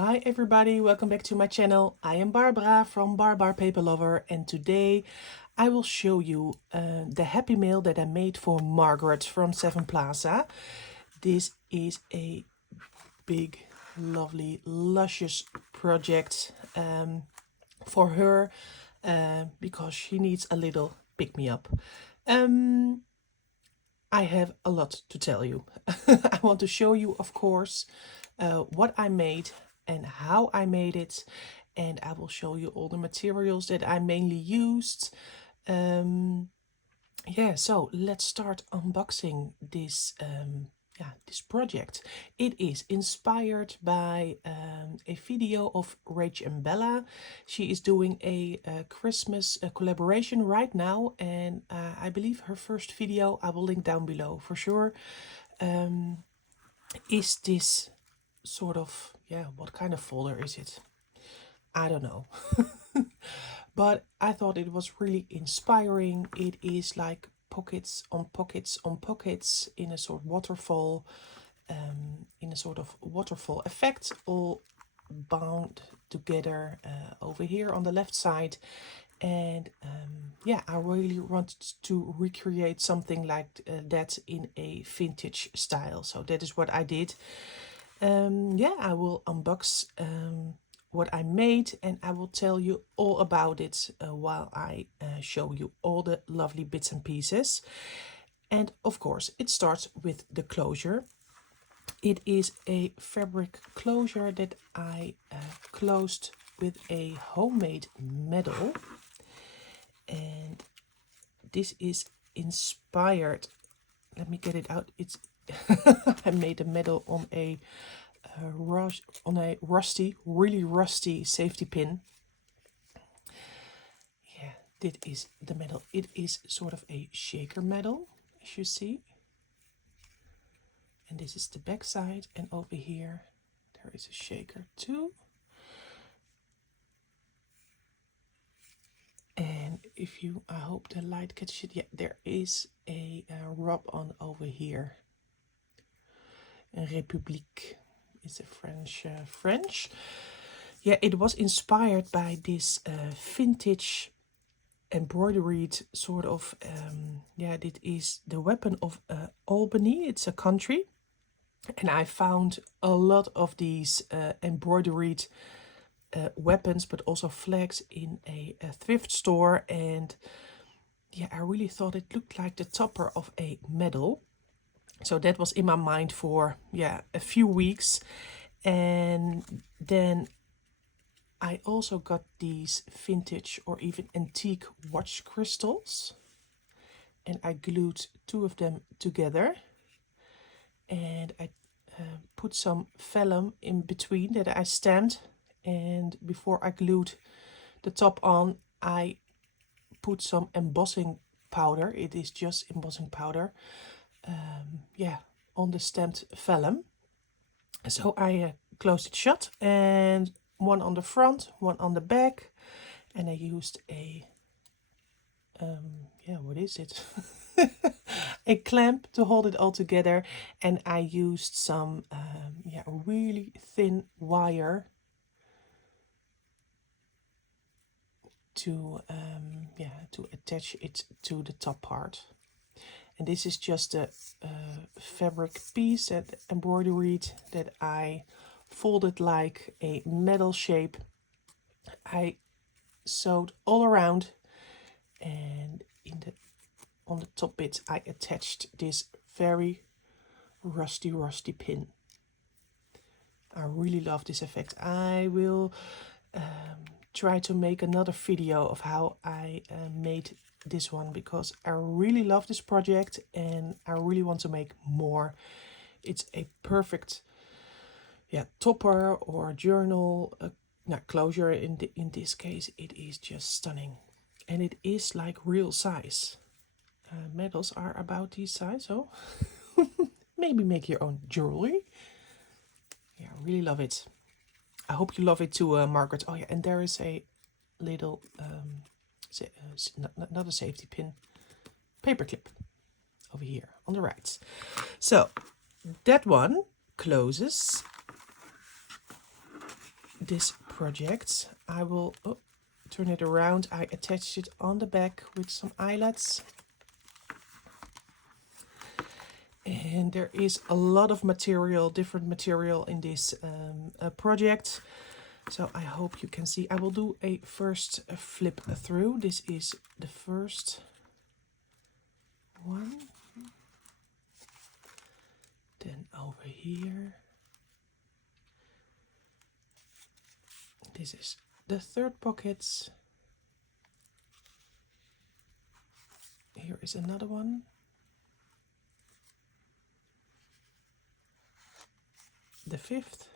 Hi everybody, welcome back to my channel. I am Barbara from Barbar Paper Lover, and today I will show you the happy mail that I made for Margaret from Seven Plaza. This is a big, lovely, luscious project for her because she needs a little pick-me-up. I have a lot to tell you. I want to show you, of course, what I made and how I made it, and I will show you all the materials that I mainly used. Yeah, so let's start unboxing this this project. It is inspired by a video of Rach and Bella. She is doing a Christmas collaboration right now, and I believe her first video, I will link down below for sure, is this sort of, what kind of folder is it? I don't know. But I thought it was really inspiring. It is like pockets on pockets on pockets in a sort of waterfall, effect, all bound together over here on the left side. And yeah, I really wanted to recreate something like that in a vintage style. So that is what I did. Yeah, I will unbox what I made, and I will tell you all about it while I show you all the lovely bits and pieces. And of course, it starts with the closure. It is a fabric closure that I closed with a homemade medal, and this is inspired. Let me get it out. It's I made a medal on a really rusty safety pin. Yeah, this is the medal. It is sort of a shaker medal, as you see. And this is the back side, and over here there is a shaker too. And if you, I hope the light catches it. Yeah, there is a rub on over here. République is a French. Yeah, it was inspired by this vintage embroidered sort of, it is the weapon of Albany. It's a country. And I found a lot of these embroidered weapons, but also flags in a thrift store. And yeah, I really thought it looked like the topper of a medal. So that was in my mind for, a few weeks. And then I also got these vintage or even antique watch crystals. And I glued two of them together. And I put some vellum in between that I stamped. And before I glued the top on, I put some embossing powder. It is just embossing powder. On the stamped vellum. So I closed it shut, and one on the front, one on the back, and I used a what is it? A clamp to hold it all together, and I used some really thin wire to attach it to the top part. And this is just a fabric piece that embroidered that I folded like a medal shape. I sewed all around, and on the top bit I attached this very rusty pin. I really love this effect. I will try to make another video of how I made this one, because I really love this project and I really want to make more. It's a perfect topper or journal closure. In this case, it is just stunning, and it is like real size. Medals are about this size, so maybe make your own jewelry. Yeah, I really love it. I hope you love it too, Margaret. Oh yeah, and there is a little not a safety pin, paper clip over here on the right. So that one closes this project. I will turn it around. I attached it on the back with some eyelets. And there is a lot of material, different material in this project. So I hope you can see. I will do a first flip through. This is the first one. Then over here. This is the third pocket. Here is another one. The fifth.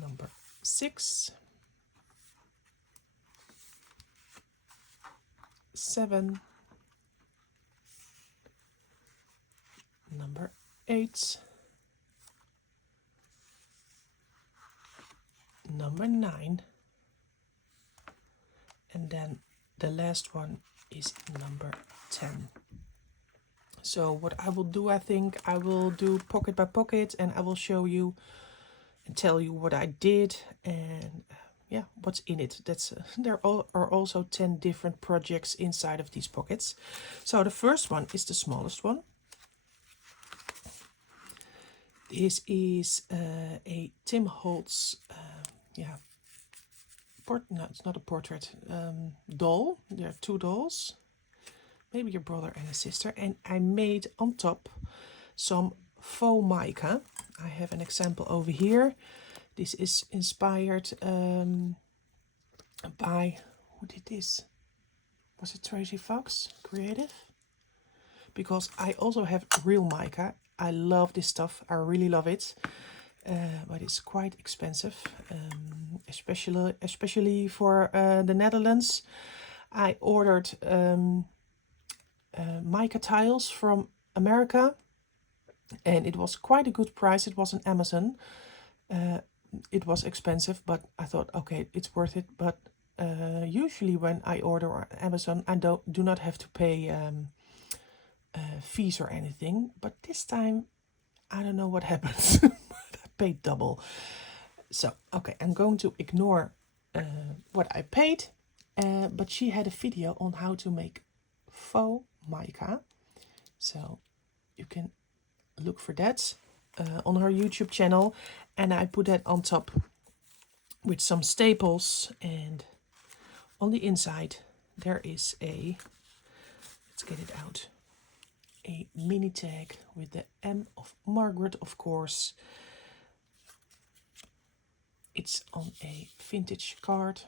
Number 6. 7. Number 8. Number 9. And then the last one is number 10. So what I will do, I think I will do pocket by pocket, and I will show you and tell you what I did and yeah, what's in it. That's there are also 10 different projects inside of these pockets. So the first one is the smallest one. This is a Tim Holtz, no, it's not a portrait, doll. There are 2 dolls. Maybe your brother and a sister, and I made on top some faux mica. I have an example over here. This is inspired by, who did this? Was it Tracy Fox Creative? Because I also have real mica. I love this stuff. I really love it, but it's quite expensive, especially for the Netherlands. I ordered mica tiles from America, and it was quite a good price. It was on Amazon. It was expensive, but I thought, okay, it's worth it. But usually when I order on Amazon, I do not have to pay fees or anything. But this time, I don't know what happened. But I paid double. So, okay, I'm going to ignore what I paid. But she had a video on how to make faux mica, so you can look for that on her YouTube channel, and I put that on top with some staples, and on the inside there is a, let's get it out, a mini tag with the M of Margaret, of course. It's on a vintage card.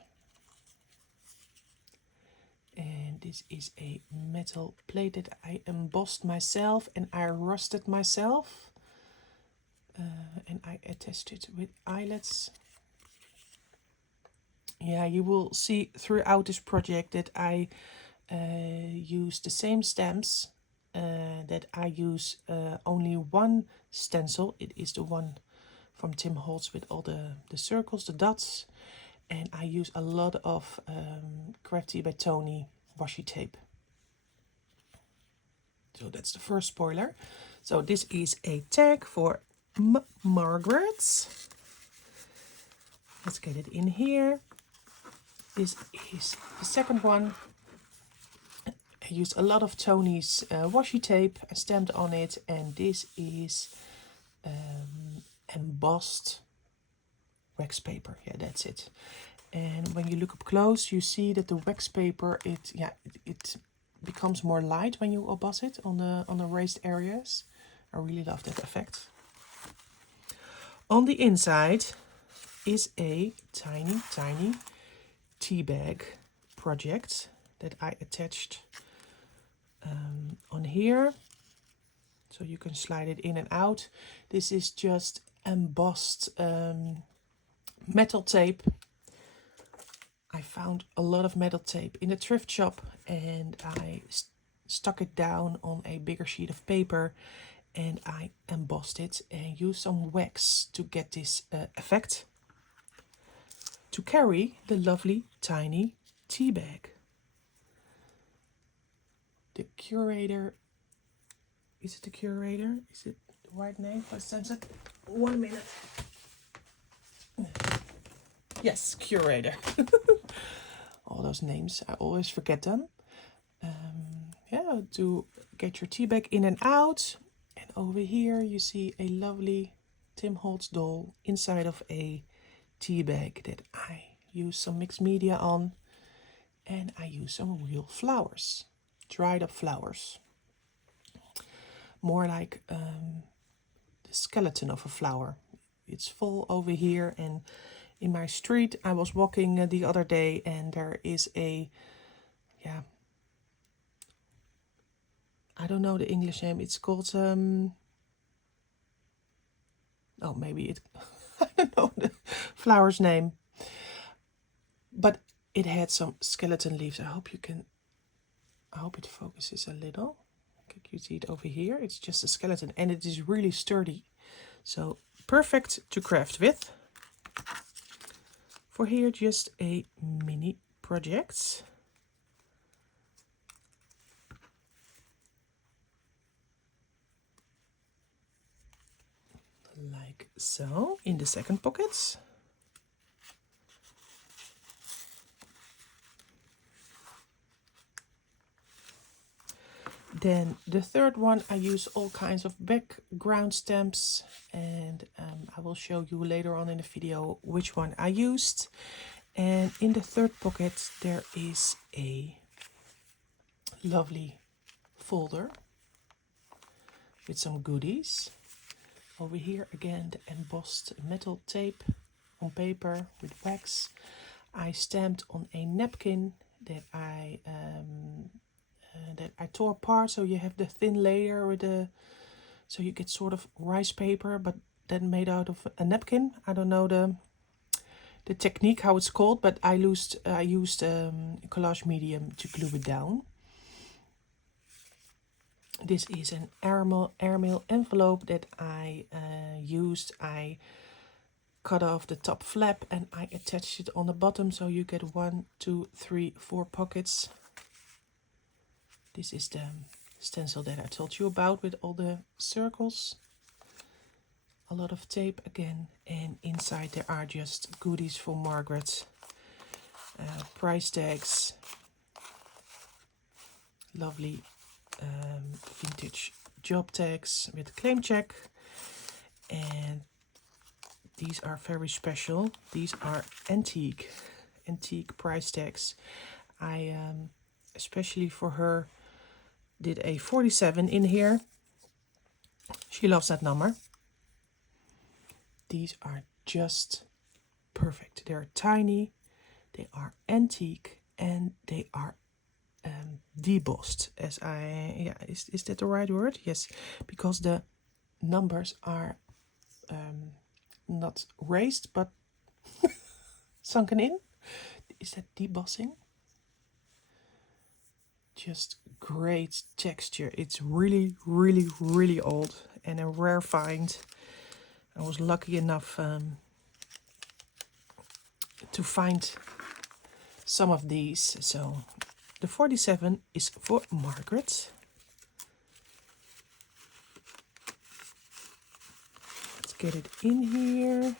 And this is a metal plate that I embossed myself and I rusted myself. And I attached it with eyelets. Yeah, you will see throughout this project that I use the same stamps. That I use only one stencil. It is the one from Tim Holtz with all the circles, the dots. And I use a lot of Crafty by Tony washi tape. So that's the first spoiler. So this is a tag for Margaret. Let's get it in here. This is the second one. I used a lot of Tony's washi tape. I stamped on it, and this is embossed wax paper. Yeah, that's it. And when you look up close, you see that the wax paper, it becomes more light when you emboss it on the raised areas. I really love that effect. On the inside is a tiny tea bag project that I attached on here, so you can slide it in and out. This is just embossed metal tape. I found a lot of metal tape in a thrift shop, and I stuck it down on a bigger sheet of paper, and I embossed it and used some wax to get this effect, to carry the lovely tiny tea bag. The Curator, is it the Curator? Is it the right name? Let's sense it. 1 minute. Yes, curator. All those names, I always forget them. Yeah, to get your tea bag in and out. And over here you see a lovely Tim Holtz doll inside of a tea bag that I use some mixed media on. And I use some real flowers, dried up flowers. More like the skeleton of a flower. It's full over here, and in my street I was walking the other day, and there is a, yeah, I don't know the English name. It's called oh, maybe it I don't know the flower's name, but it had some skeleton leaves. I hope it focuses a little. You see it over here. It's just a skeleton, and it is really sturdy, so perfect to craft with. For here, just a mini project. Like so, in the second pocket. Then the third one, I use all kinds of background stamps, and I will show you later on in the video which one I used. And in the third pocket there is a lovely folder with some goodies. Over here again the embossed metal tape on paper with wax. I stamped on a napkin that I tore apart, so you have the thin layer with the, so you get sort of rice paper, but then made out of a napkin. I don't know the technique how it's called, but I used collage medium to glue it down. This is an airmail envelope that I used. I cut off the top flap and I attached it on the bottom, so you get 1, 2, 3, 4 pockets. This is the stencil that I told you about with all the circles. A lot of tape again, and inside there are just goodies for Margaret. Price tags, lovely vintage job tags with claim check, and these are very special. These are antique price tags. I especially for her did a 47 in here. She loves that number. These are just perfect. They're tiny, they are antique, and they are debossed. As is that the right word? Yes, because the numbers are not raised but sunken in. Is that debossing? Just great texture. It's really, really, really old and a rare find. I was lucky enough to find some of these. So the 47 is for Margaret. Let's get it in here.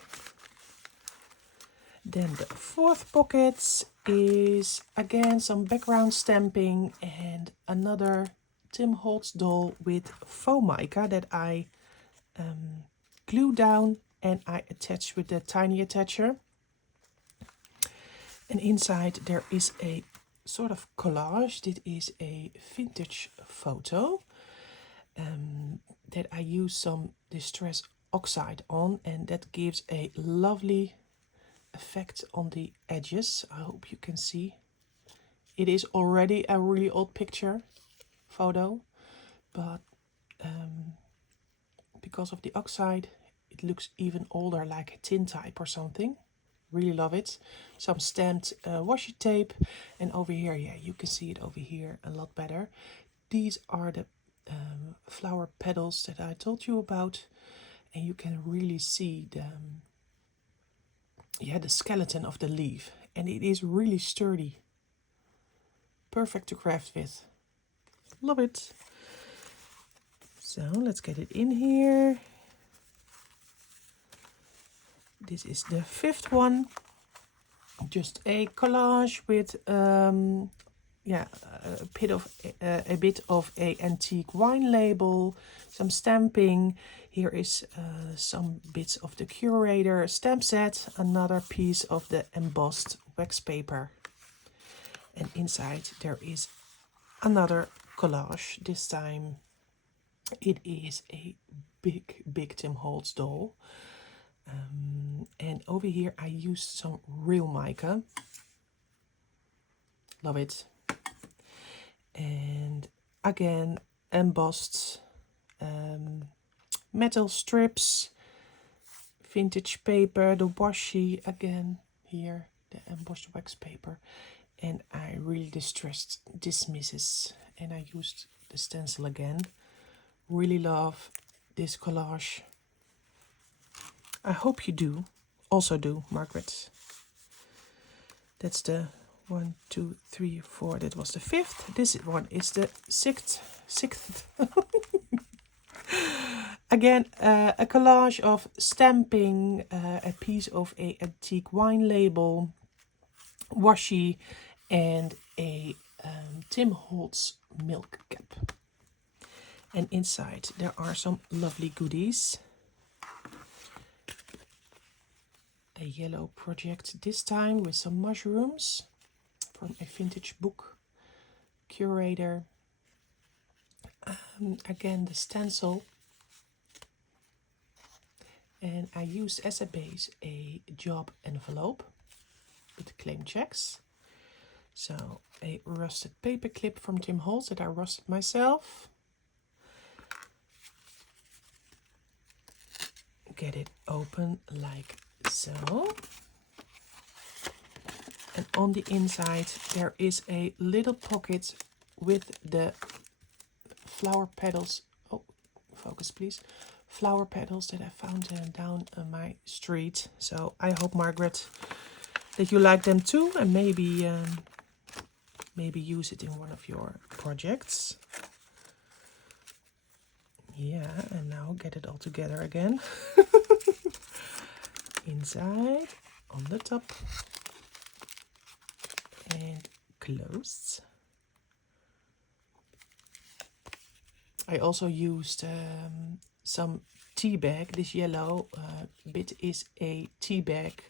Then the fourth pocket is again some background stamping and another Tim Holtz doll with faux mica that I glue down and I attach with the tiny attacher. And inside there is a sort of collage. This is a vintage photo that I use some distress oxide on, and that gives a lovely effect on the edges. I hope you can see. It is already a really old photo, but because of the oxide it looks even older, like a tin type or something. Really love it. Some stamped washi tape, and over here, yeah, you can see it over here a lot better. These are the flower petals that I told you about, and you can really see the skeleton of the leaf, and it is really sturdy. Perfect to craft with. Love it. So let's get it in here. this is the fifth one. Just a collage with a bit of a antique wine label, some stamping. Here is some bits of the curator stamp set, another piece of the embossed wax paper, and inside there is another collage. This time it is a big Tim Holtz doll. And over here I used some real mica. Love it. And again, embossed metal strips, vintage paper, the washi again here, the embossed wax paper. And I really distressed dismisses, and I used the stencil again. Really love this collage. I hope you do. Also do, Margaret. That's the 1, 2, 3, 4. That was the fifth. This one is the sixth. Again, a collage of stamping, a piece of a antique wine label, washi, and a Tim Holtz milk cap. And inside there are some lovely goodies. A yellow project this time with some mushrooms from a vintage book curator. Again, the stencil. And I used as a base a job envelope with claim checks. So a rusted paper clip from Tim Holtz that I rusted myself. Get it open like so. And on the inside there is a little pocket with the flower petals. Oh, focus please. Flower petals that I found down my street. So I hope, Margaret, that you like them too, and maybe use it in one of your projects. Yeah, and now get it all together again. Inside, on the top, and closed. I also used some tea bag. This yellow bit is a tea bag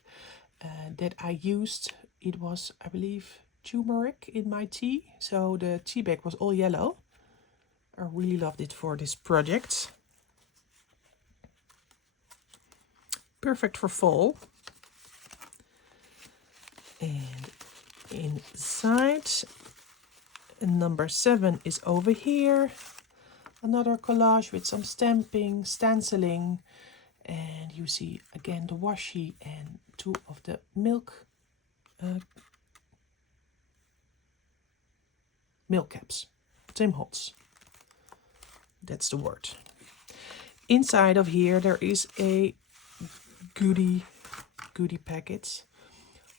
that I used. It was, I believe, turmeric in my tea. So the tea bag was all yellow. I really loved it for this project. Perfect for fall. And inside, number 7 is over here. Another collage with some stamping, stenciling, and you see again the washi and 2 of the milk caps. Tim Holtz. That's the word. Inside of here there is a goodie packet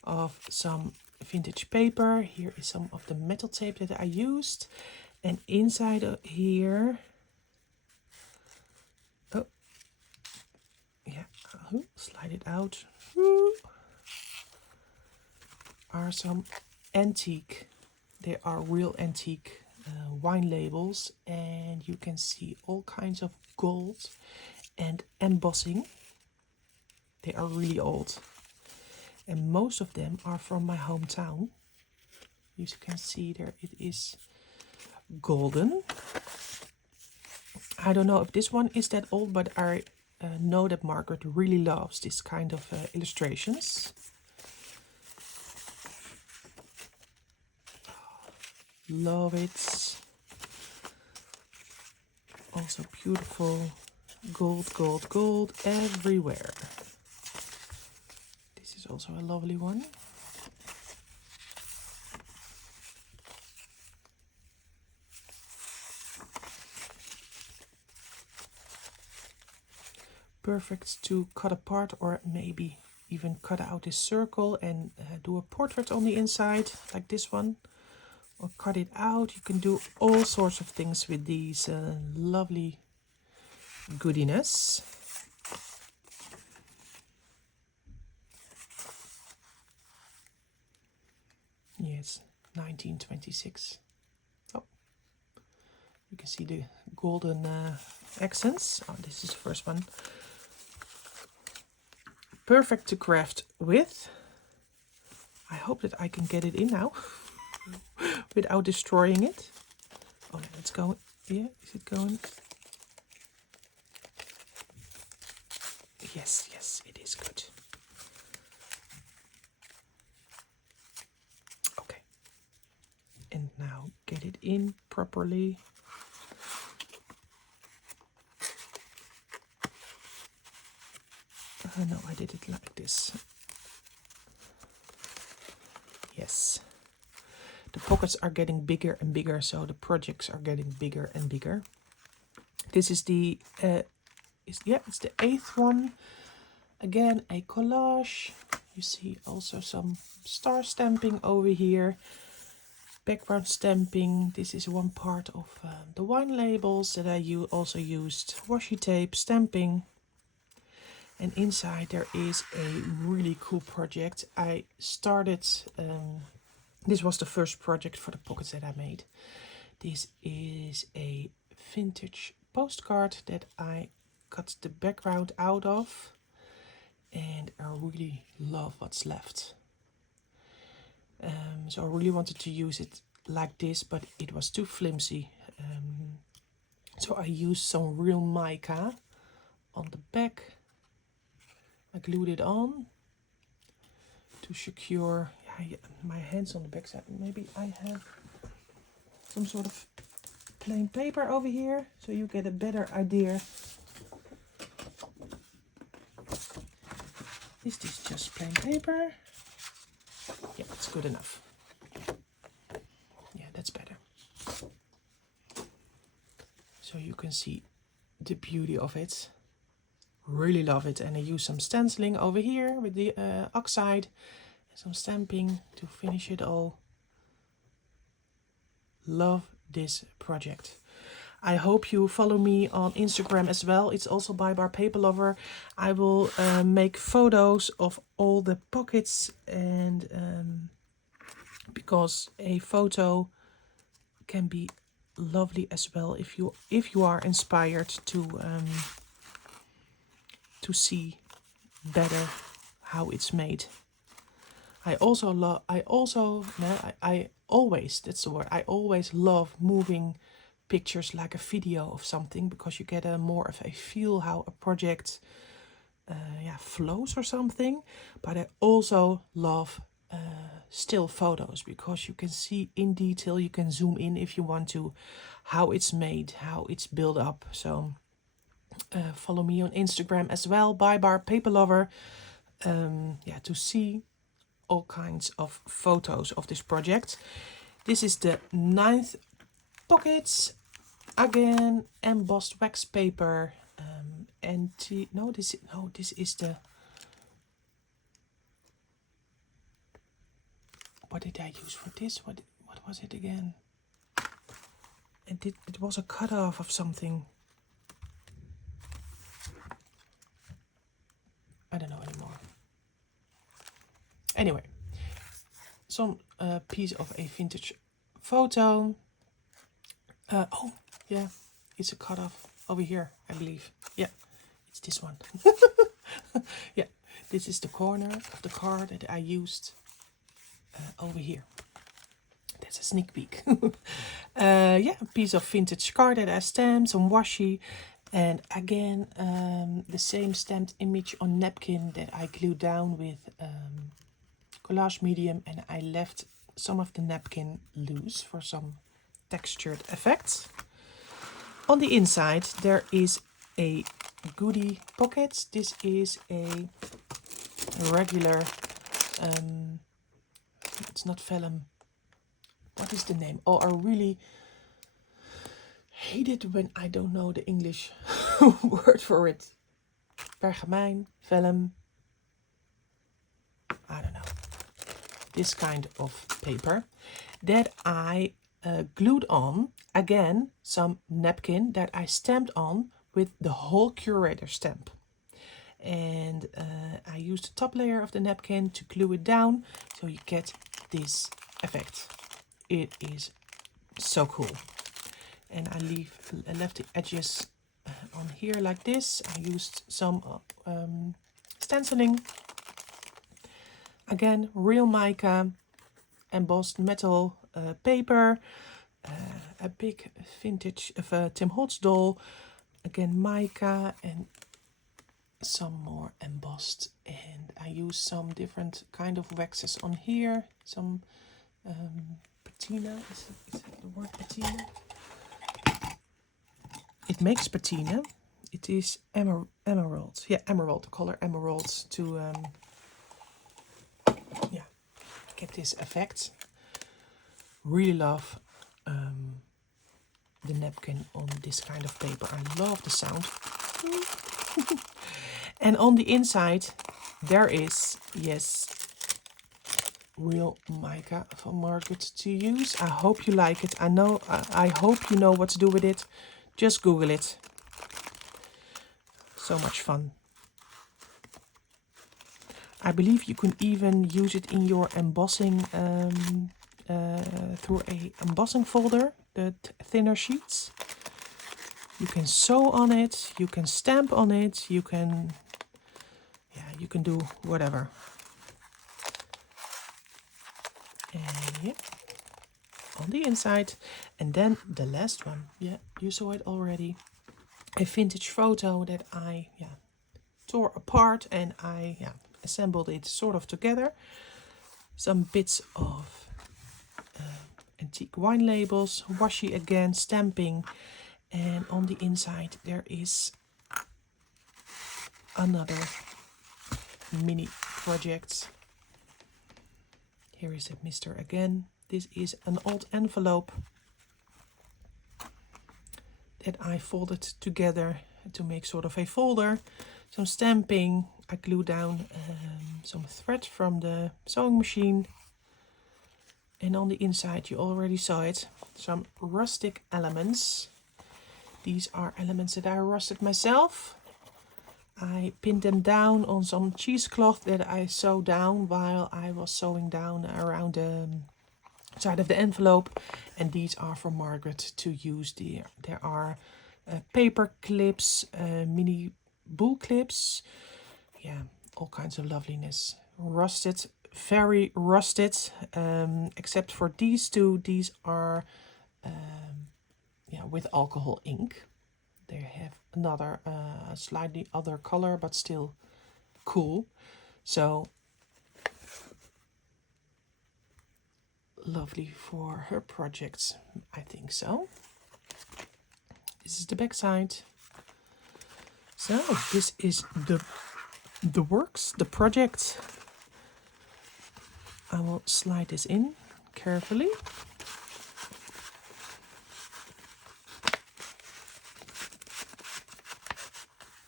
of some vintage paper. Here is some of the metal tape that I used, and inside of here, slide it out, are some antique, they are real antique wine labels, and you can see all kinds of gold and embossing. They are really old, and most of them are from my hometown. You can see there it is golden. I don't know if this one is that old, but I know that Margaret really loves this kind of illustrations. Love it. Also beautiful gold, gold, gold everywhere. This is also a lovely one. Perfect to cut apart, or maybe even cut out this circle and do a portrait on the inside like this one, or cut it out. You can do all sorts of things with these lovely goodiness. 1926. Oh, you can see the golden accents. Oh, this is the first one. Perfect to craft with. I hope that I can get it in now without destroying it. Oh, no, it's going. Yeah, is it going? Yes, yes, it is good. Okay. And now get it in properly. No, I did it like this. Yes. The pockets are getting bigger and bigger, so the projects are getting bigger and bigger. This is the, it's the 8th one. Again, a collage. You see also some star stamping over here. Background stamping. This is one part of the wine labels that I also used. Washi tape, stamping. And inside there is a really cool project. I started, this was the first project for the pockets that I made. This is a vintage postcard that I cut the background out of. And I really love what's left. So I really wanted to use it like this, but it was too flimsy. So I used some real mica on the back. I glued it on to secure my hands on the back side. Maybe I have some sort of plain paper over here so you get a better idea. Is this just plain paper? Yeah, it's good enough. Yeah, that's better. So you can see the beauty of it. Really love it. And I use some stenciling over here with the oxide. Some stamping to finish it all. Love this project. I hope you follow me on Instagram as well. It's also by Bar Paper Lover. I will make photos of all the pockets, and because a photo can be lovely as well if you are inspired to see better how it's made. I always love moving pictures like a video of something, because you get a more of a feel how a project flows or something. But I also love still photos, because you can see in detail, you can zoom in if you want to, how it's made, how it's built up. So follow me on Instagram as well, by Bar Paper Lover, to see all kinds of photos of this project. This is the 9th pockets. Again, embossed wax paper. This is the. What did I use for this? What was it again? It was a cutoff of something. I don't know anymore. Anyway, some piece of a vintage photo. It's a cutoff over here, I believe. Yeah, it's this one. Yeah, this is the corner of the card that I used over here. That's a sneak peek. A piece of vintage card that I stamped, some washi. And again, the same stamped image on napkin that I glued down with collage medium, and I left some of the napkin loose for some textured effects. On the inside there is a goodie pocket. This is a regular, it's not vellum. What is the name? Oh, I really hate it when I don't know the English word for it. Pergamijn, vellum. I don't know. This kind of paper that I glued on. Again, some napkin that I stamped on with the whole curator stamp. And I used the top layer of the napkin to glue it down, so you get this effect. it is so cool. And I left the edges on here like this. I used some stenciling. Again, real mica, embossed metal paper, a big vintage of a Tim Holtz doll. Again, mica and some more embossed. And I used some different kind of waxes on here. Some patina. Is that the word patina? It makes patina. It is emerald. Yeah, emerald. The color emerald to get this effect. Really love the napkin on this kind of paper. I love the sound. And on the inside there is, yes, real mica from Margaret to use. I hope you like it. I hope you know what to do with it. Just Google it. So much fun. I believe you can even use it in your embossing through a embossing folder, the thinner sheets. You can sew on it, you can stamp on it, you can do whatever. And yeah, on the inside. And then the last one, yeah, you saw it already. A vintage photo that I tore apart and I assembled it sort of together. Some bits of antique wine labels, washi again, stamping, and on the inside there is another mini project. Here is it, Mr. again. This is an old envelope that I folded together to make sort of a folder. Some stamping. I glued down some thread from the sewing machine. And on the inside, you already saw it, some rustic elements. These are elements that I rusted myself. I pinned them down on some cheesecloth that I sewed down while I was sewing down around the side of the envelope. And these are for Margaret to use. There are paper clips, mini bull clips. Yeah, all kinds of loveliness. Rusted, very rusted, except for these two. These are with alcohol ink. They have another slightly other color, but still cool. So lovely for her projects, I think so. This is the back side. So this is the works, the project. I will slide this in carefully.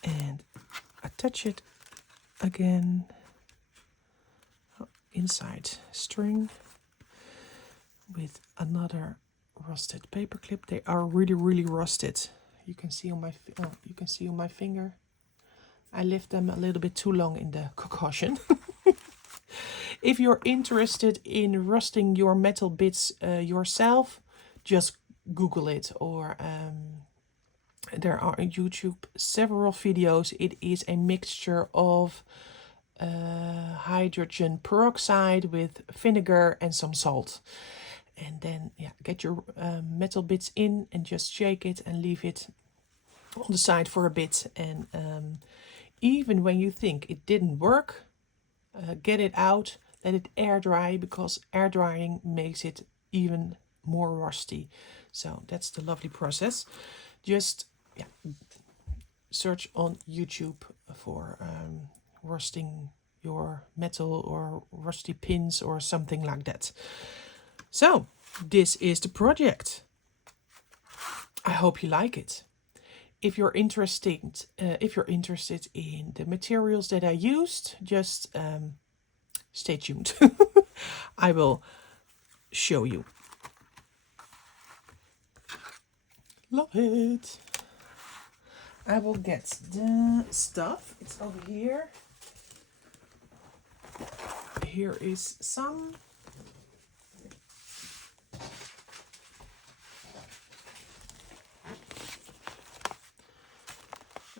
And attach it again. Inside string with another rusted paper clip. They are really rusted. You can see on my finger. I left them a little bit too long in the concoction. If you're interested in rusting your metal bits yourself, just Google it, or there are on YouTube several videos. It is a mixture of hydrogen peroxide with vinegar and some salt. And then get your metal bits in and just shake it and leave it on the side for a bit. And even when you think it didn't work, get it out, let it air dry, because air drying makes it even more rusty. So that's the lovely process. Just search on YouTube for rusting your metal or rusty pins or something like that. So this is the project. I hope you like it. If you're interested in the materials that I used, just stay tuned. I will show you. Love it. I will get the stuff. It's over here. Here is some.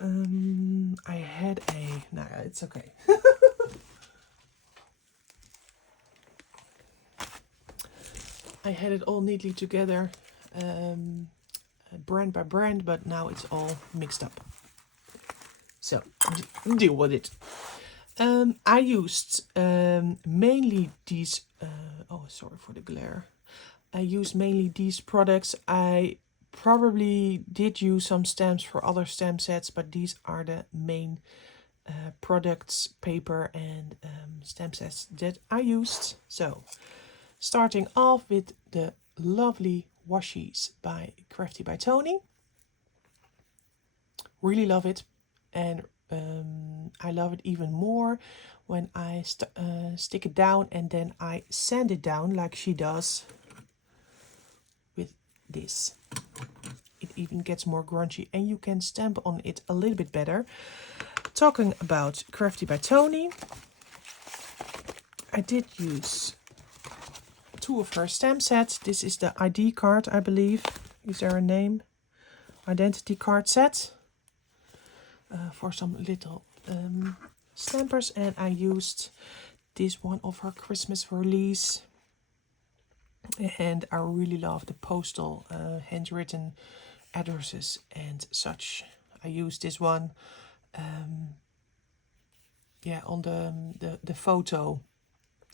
I had a, no, it's okay. I had it all neatly together, brand by brand, but now it's all mixed up. So, deal with it. I used mainly these, oh, sorry for the glare. I used mainly these products. I probably did use some stamps for other stamp sets, but these are the main products, paper and stamp sets that I used. So, starting off with the lovely washies by Crafty by Tony. Really love it, and I love it even more when I stick it down and then I sand it down like she does with this. It even gets more grungy and you can stamp on it a little bit better. Talking about Crafty by Tony, I did use 2 of her stamp sets. This is the ID card, I believe. Is there a name? Identity card set. For some little stampers, and I used this one of her Christmas release, and I really love the postal handwritten addresses and such. I used this one on the photo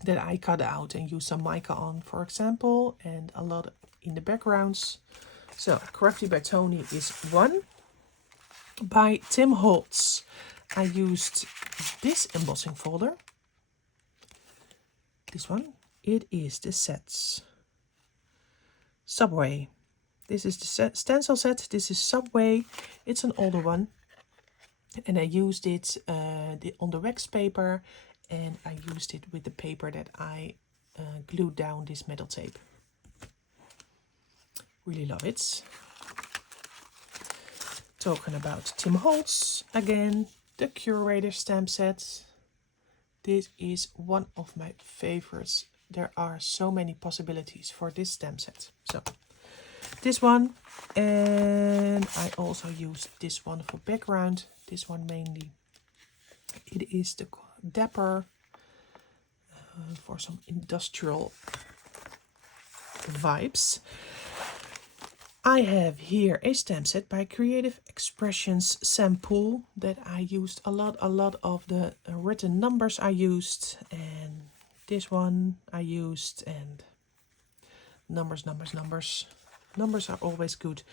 that I cut out and used some mica on, for example, and a lot in the backgrounds. So Crafty by Tony is one. By Tim Holtz, I used this embossing folder. This one. It is the sets. Subway. This is the stencil set. This is Subway. It's an older one. And I used it on the wax paper. And I used it with the paper that I glued down this metal tape. Really love it. Talking about Tim Holtz again, the Curator stamp set. This is one of my favorites. There are so many possibilities for this stamp set. So this one, and I also used this one for background. This one mainly. It is the Dapper for some industrial vibes. I have here a stamp set by Creative Expressions Sample that I used a lot of the written numbers I used, and this one I used, and numbers are always good.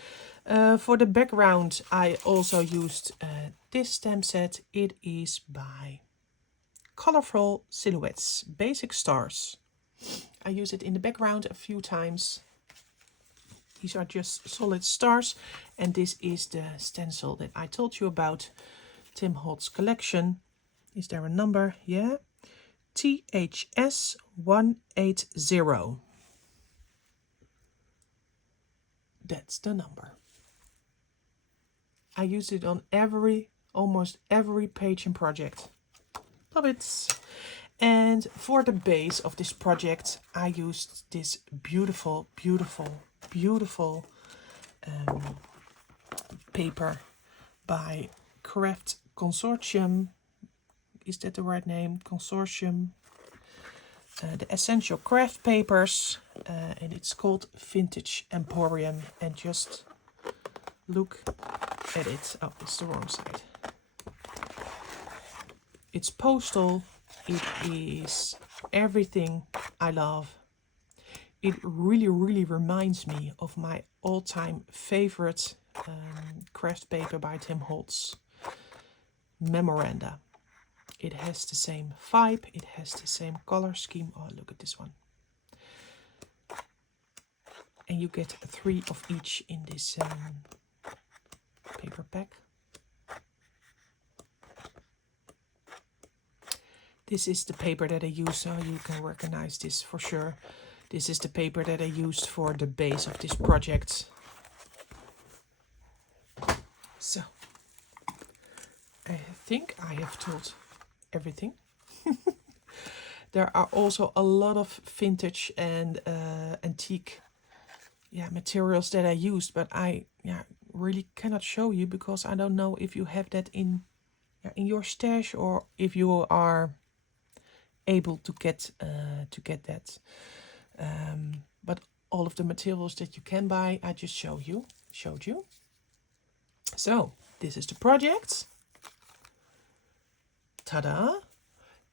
For the background I also used this stamp set. It is by Colorful Silhouettes Basic Stars. I use it in the background a few times. These are just solid stars, and this is the stencil that I told you about, Tim Holtz collection. Is there a number? Yeah, THS 180. That's the number. I use it on almost every page and project. Love it. And for the base of this project, I used this beautiful paper by Craft Consortium. Is that the right name? Consortium. The Essential Craft Papers. And it's called Vintage Emporium. And just look at it. Oh, it's the wrong side. It's postal. It is everything I love. It really reminds me of my all-time favorite craft paper by Tim Holtz, Memoranda. It has the same vibe, it has the same color scheme. Oh, look at this one. And you get 3 of each in this paper pack. This is the paper that I use, so you can recognize this for sure. This is the paper that I used for the base of this project. So, I think I have told everything. There are also a lot of vintage and antique materials that I used, but I really cannot show you because I don't know if you have that in your stash or if you are able to get that. But all of the materials that you can buy, I just showed you. So this is the project. Ta-da!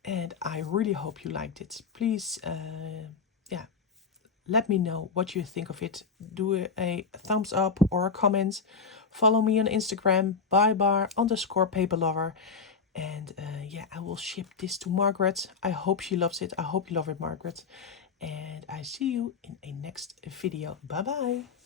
And I really hope you liked it. Please, let me know what you think of it. Do a thumbs up or a comment. Follow me on Instagram, @paperlover. And I will ship this to Margaret. I hope she loves it. I hope you love it, Margaret. And I see you in a next video. Bye bye.